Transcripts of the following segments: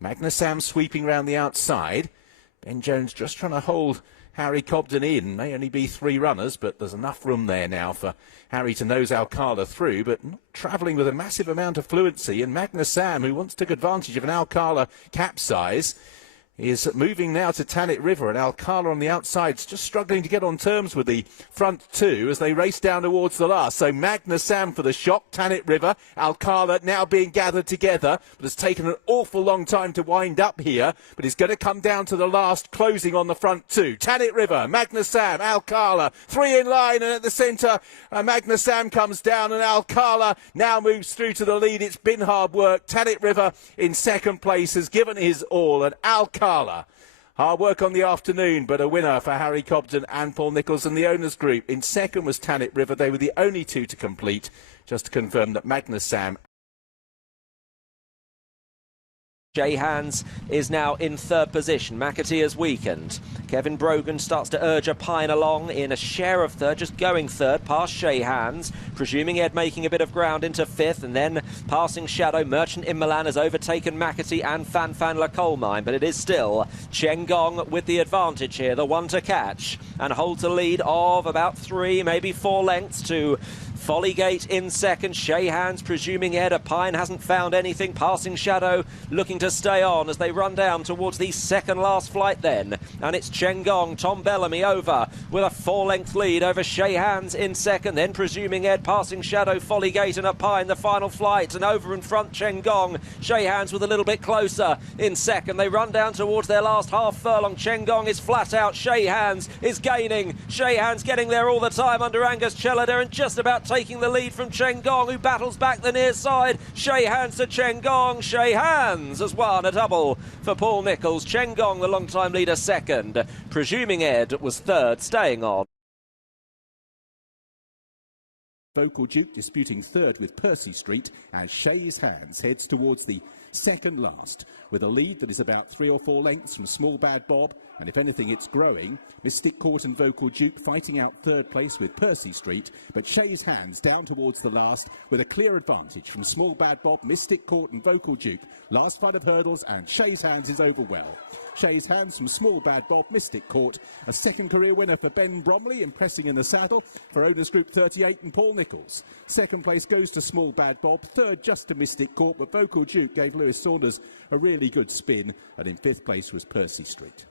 Magnusam sweeping round the outside. Ben Jones just trying to hold Harry Cobden in. May only be 3 runners, but there's enough room there now for Harry to nose Alcala through, but not travelling with a massive amount of fluency. And Magnusam, who once took advantage of an Alcala capsize, is moving now to Thanet River, and Alcala on the outside is just struggling to get on terms with the front 2 as they race down towards the last. So Magnusam for the shock, Thanet River, Alcala now being gathered together, but it's taken an awful long time to wind up here, but it's going to come down to the last, closing on the front 2. Thanet River, Magnusam, Alcala, 3 in line, and at the centre, Magnusam comes down, and Alcala now moves through to the lead. It's been hard work. Thanet River in second place has given his all, and Alcala, hard work on the afternoon, but a winner for Harry Cobden and Paul Nicholls and the owners group. In second was Thanet River. They were the only 2 to complete. Just to confirm that Magnusam. Chez Hanz is now in 3rd position. McAtee has weakened. Kevin Brogan starts to urge a Pine along in a share of 3rd, just going 3rd, past Chez Hanz. Presuming Ed making a bit of ground into 5th, and then passing Shadow. Merchant in Milan has overtaken McAtee and Fan Fan La Coal Mine, but it is still Chen Gong with the advantage here, the one to catch, and holds a lead of about 3, maybe 4 lengths to Folligate in second. Chez Hanz presuming Ed. A Pine hasn't found anything. Passing Shadow looking to stay on as they run down towards the second last flight then. And it's Chen Gong, Tom Bellamy over with a 4-length lead over Chez Hanz in second. Then presuming Ed, passing Shadow, Folligate and a Pine the final flight. And over in front Chen Gong. Chez Hanz with a little bit closer in second. They run down towards their last half furlong. Chen Gong is flat out. Chez Hanz is gaining. Chez Hanz getting there all the time under Angus Cheltenham and just about taking the lead from Chen Gong, who battles back the near side. Chez Hanz to Chen Gong. Chez Hanz has won a double for Paul Nicholls. Chen Gong, the long-time leader, second. Presuming Ed was 3rd, staying on. Vocal Duke disputing 3rd with Percy Street as Chez Hanz heads towards the second last with a lead that is about 3 or 4 lengths from Small Bad Bob, and if anything it's growing. Mystic Court and Vocal Duke fighting out 3rd place with Percy Street, but Chez Hanz down towards the last with a clear advantage from Small Bad Bob, Mystic Court and Vocal Duke. Last flight of hurdles and Chez Hanz is over well. Chez Hanz from Small Bad Bob, Mystic Court. A second career winner for Ben Bromley, impressing in the saddle for Owners Group 38 and Paul Nicholls. Second place goes to Small Bad Bob, 3rd just to Mystic Court, but Vocal Duke gave Lewis Saunders a really good spin, and in 5th place was Percy Street.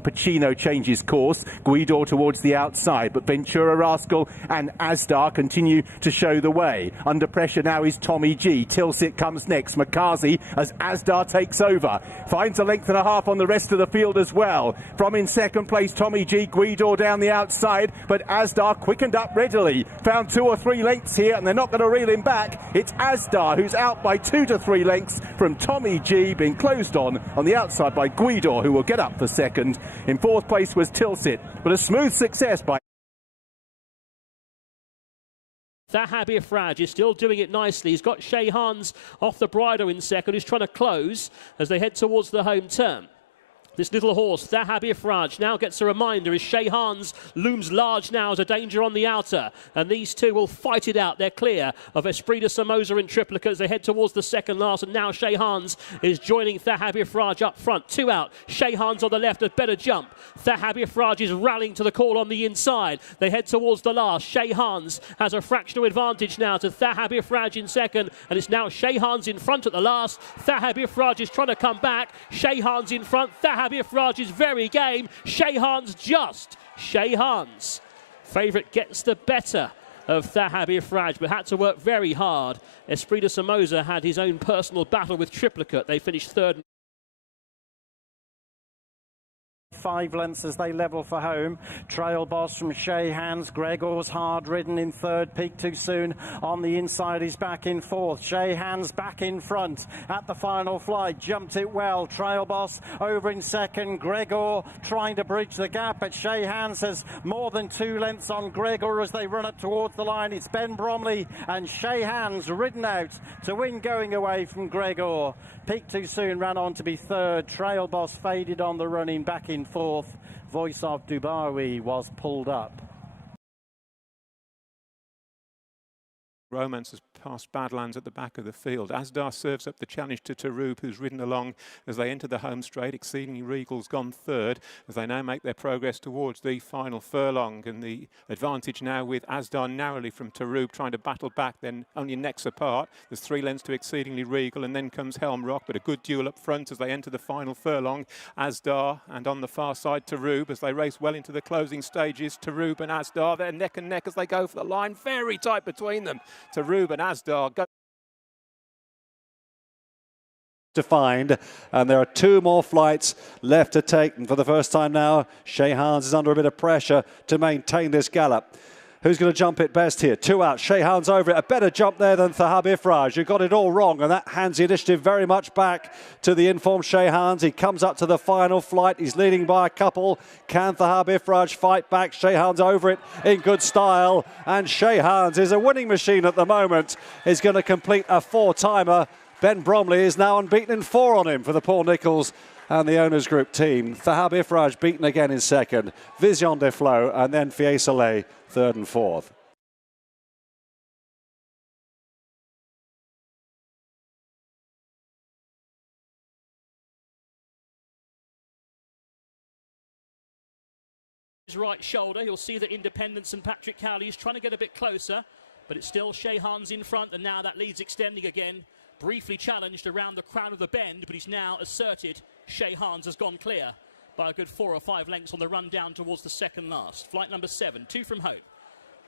Pacino changes course, Guido towards the outside, but Ventura Rascal and Asda continue to show the way. Under pressure now is Tommy G. Tilsit comes next. McCarthy as Asda takes over. Finds a length and a half on the rest of the field as well. From in second place, Tommy G. Guido down the outside, but Asda quickened up readily. Found 2 or 3 lengths here, and they're not going to reel him back. It's Asda who's out by 2 to 3 lengths from Tommy G, being closed on the outside by Guido, who will get up for second. In 4th place was Tilsit, but a smooth success by Thahabir Fraj is still doing it nicely. He's got Chez Hanz off the bridle in second, who's trying to close as they head towards the home turn. This little horse, Thahabir Fraj, now gets a reminder as Chez Hanz looms large now as a danger on the outer. And these 2 will fight it out. They're clear of Esprit de Samoza in triplicate as they head towards the second last. And now Chez Hanz is joining Thahabir Fraj up front. 2 out. Chez Hanz on the left, a better jump. Thahabir Fraj is rallying to the call on the inside. They head towards the last. Chez Hanz has a fractional advantage now to Thahabir Fraj in second. And it's now Chez Hanz in front at the last. Thahabir Fraj is trying to come back. Chez Hanz in front. Thahabir Fraj is very game. Chez Hanz just. Chez Hanz. Favourite gets the better of Thahabir Fraj, but had to work very hard. Esprit de Samoza had his own personal battle with triplicate. They finished 3rd. 5 lengths as they level for home. Trail Boss from Chez Hanz. Gregor's hard ridden in 3rd. Peak Too Soon on the inside. He's back in 4th. Chez Hanz back in front at the final flight. Jumped it well. Trail Boss over in 2nd. Gregor trying to bridge the gap, but Chez Hanz has more than 2 lengths on Gregor as they run up towards the line. It's Ben Bromley and Chez Hanz ridden out to win going away from Gregor. Peak Too Soon ran on to be 3rd. Trail Boss faded on the running back in 4th. Voice of Dubawi was pulled up. Romance has past Badlands at the back of the field. Asda serves up the challenge to Tarub, who's ridden along as they enter the home straight. Exceedingly Regal's gone third as they now make their progress towards the final furlong, and the advantage now with Asda narrowly from Tarub, trying to battle back, then only necks apart. There's 3 lengths to Exceedingly Regal, and then comes Helm Rock, but a good duel up front as they enter the final furlong. Asda, and on the far side Tarub as they race well into the closing stages. Tarub and Asda, they're neck and neck as they go for the line, very tight between them. Tarub and Asda go to find, and there are 2 more flights left to take, and for the first time now Chez Hanz is under a bit of pressure to maintain this gallop. Who's going to jump it best here? 2 out. Chez Hanz over it. A better jump there than Thahab Ifraj. You got it all wrong, and that hands the initiative very much back to the informed Chez Hanz. He comes up to the final flight. He's leading by a couple. Can Thahab Ifraj fight back? Chez Hanz over it in good style, and Chez Hanz is a winning machine at the moment. He's going to complete a 4-timer. Ben Bromley is now unbeaten in 4 on him for the Paul Nicholls and the Owners Group team. Thahab Ifraj beaten again in second. Vision de Flo, and then Fier Soleil third and fourth. His right shoulder, you'll see that Independence and Patrick Cowley is trying to get a bit closer, but it's still Chez Hanz in front, and now that lead's extending again. Briefly challenged around the crown of the bend, but he's now asserted Chez Hanz has gone clear by a good 4 or 5 lengths on the run down towards the second last. Flight number 7, 2 from home.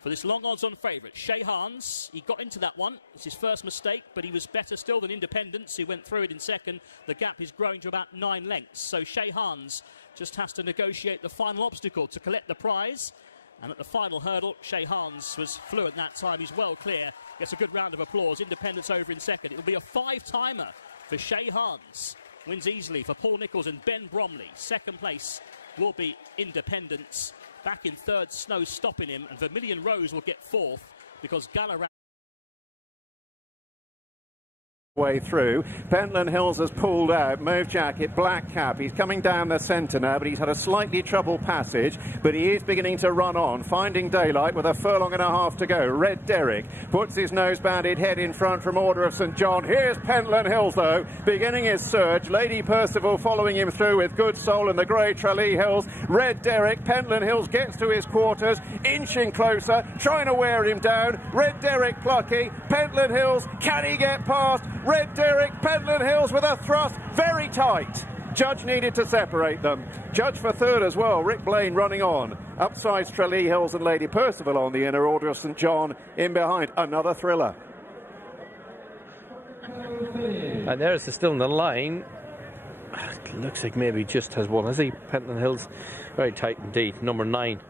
For this long odds on favourite, Chez Hanz, he got into that one. It's his first mistake, but he was better still than Independence, who went through it in second. The gap is growing to about 9 lengths. So Chez Hanz just has to negotiate the final obstacle to collect the prize. And at the final hurdle, Chez Hanz was fluent that time. He's well clear. Gets a good round of applause. Independence over in second. It'll be a 5-timer for Chez Hanz. Wins easily for Paul Nicholls and Ben Bromley. Second place will be Independence. Back in third, Snow stopping him. And Vermilion Rose will get 4th because Gallagher way through. Pentland Hills has pulled out. Mauve jacket, black cap. He's coming down the centre now, but he's had a slightly troubled passage, but he is beginning to run on, finding daylight with a furlong and a half to go. Red Derrick puts his nose-banded head in front from Order of St John. Here's Pentland Hills, though, beginning his surge. Lady Percival following him through with Good Soul and the Grey Tralee Hills. Red Derrick, Pentland Hills gets to his quarters, inching closer, trying to wear him down. Red Derrick plucky. Pentland Hills, can he get past? Red Derrick, Pentland Hills with a thrust, very tight. Judge needed to separate them. Judge for third as well, Rick Blaine running on. Upsides Tralee Hills and Lady Percival on the inner, Order of St John in behind. Another thriller. And there's the still in the line. Looks like maybe just has one, has he? Pentland Hills, very tight indeed. Number 9.